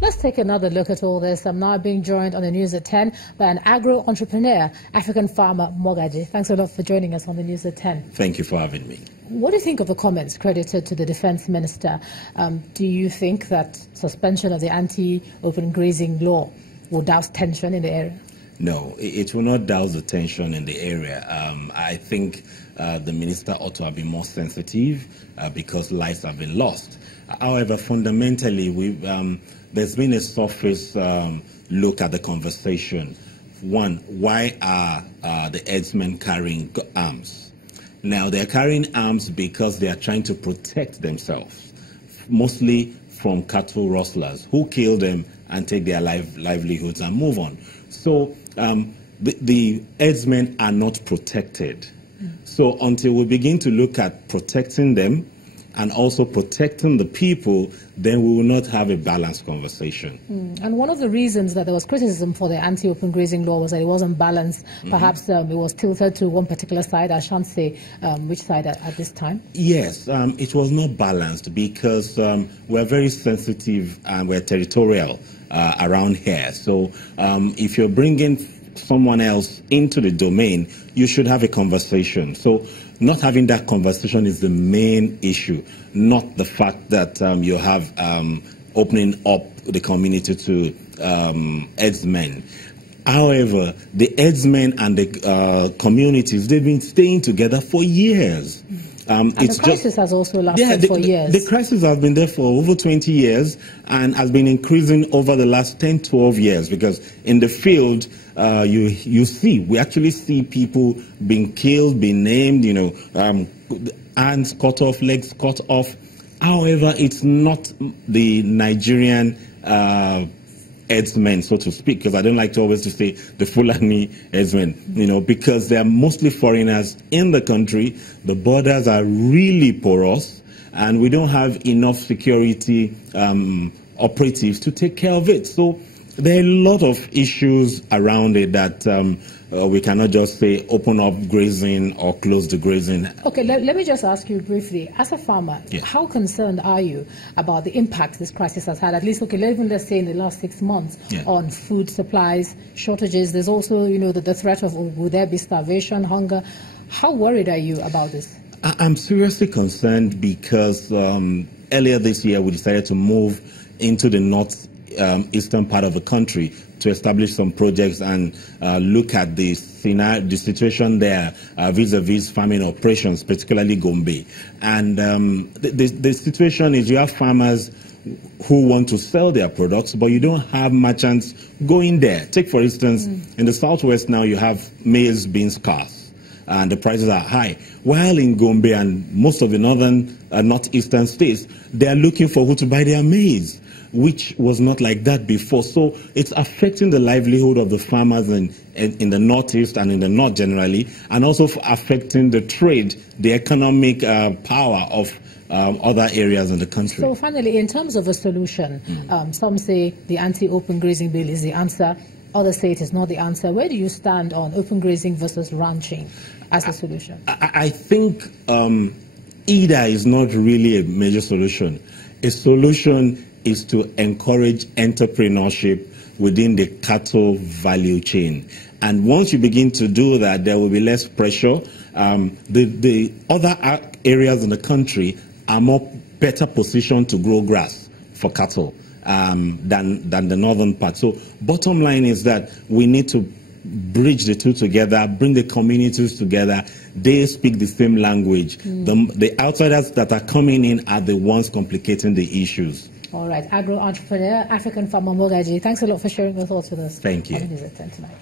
Let's take another look at all this. I'm now being joined on the News at 10 by an agro-entrepreneur, African farmer, Mogaji. Thanks a lot for joining us on the News at 10. Thank you for having me. What do you think of the comments credited to the Defense Minister? Do you think that suspension of the anti-open grazing law will douse tension in the area? No, it will not douse the tension in the area. I think the minister ought to have been more sensitive because lives have been lost. However, fundamentally, there's been a surface look at the conversation. One, why are the herdsmen carrying arms? Now, they're carrying arms because they are trying to protect themselves, mostly from cattle rustlers who kill them and take their livelihoods and move on. So the herdsmen are not protected. So until we begin to look at protecting them and also protecting the people, then we will not have a balanced conversation. And one of the reasons that there was criticism for the anti-open grazing law was that it wasn't balanced. Perhaps it was tilted to one particular side. I shan't say which side at this time. Yes, it was not balanced because we're very sensitive and we're territorial around here. So if you're bringing someone else into the domain, you should have a conversation. So not having that conversation is the main issue, not the fact that you have opening up the community to herdsmen. However, the herdsmen and the communities, they've been staying together for years. And the crisis has also lasted for years. The crisis has been there for over 20 years and has been increasing over the last 10, 12 years because in the field, we actually see people being killed, being named, hands cut off, legs cut off. However, it's not the Nigerian herdsmen, so to speak, because I don't like to always say the Fulani herdsmen, because they are mostly foreigners in the country. The borders are really porous, and we don't have enough security operatives to take care of it. So there are a lot of issues around it that we cannot just say open up grazing or close the grazing. Okay, let me just ask you briefly, as a farmer, how concerned are you about the impact this crisis has had, at least, let's say in the last 6 months, on food supplies, shortages? There's also, the threat of, will there be starvation, hunger? How worried are you about this? I'm seriously concerned because earlier this year we decided to move into the northeastern part of the country to establish some projects and look at the situation there vis-a-vis farming operations, particularly Gombe. And the situation is you have farmers who want to sell their products, but you don't have merchants going there. Take, for instance, in the southwest now you have maize being scarce and the prices are high. While in Gombe and most of the northeastern states, they are looking for who to buy their maize, which was not like that before. So it's affecting the livelihood of the farmers in the northeast and in the north generally, and also affecting the trade, the economic power of other areas in the country. So finally, in terms of a solution, some say the anti-open grazing bill is the answer. Others say it is not the answer. Where do you stand on open grazing versus ranching as a solution? I think either is not really a major solution. A solution is to encourage entrepreneurship within the cattle value chain. And once you begin to do that, there will be less pressure. The other areas in the country are better positioned to grow grass for cattle than the northern part. So bottom line is that we need to bridge the two together, bring the communities together. They speak the same language. The outsiders that are coming in are the ones complicating the issues. All right, agro-entrepreneur, African farmer Mogaji, thanks a lot for sharing your thoughts with us. Thank you. On News at 10 tonight.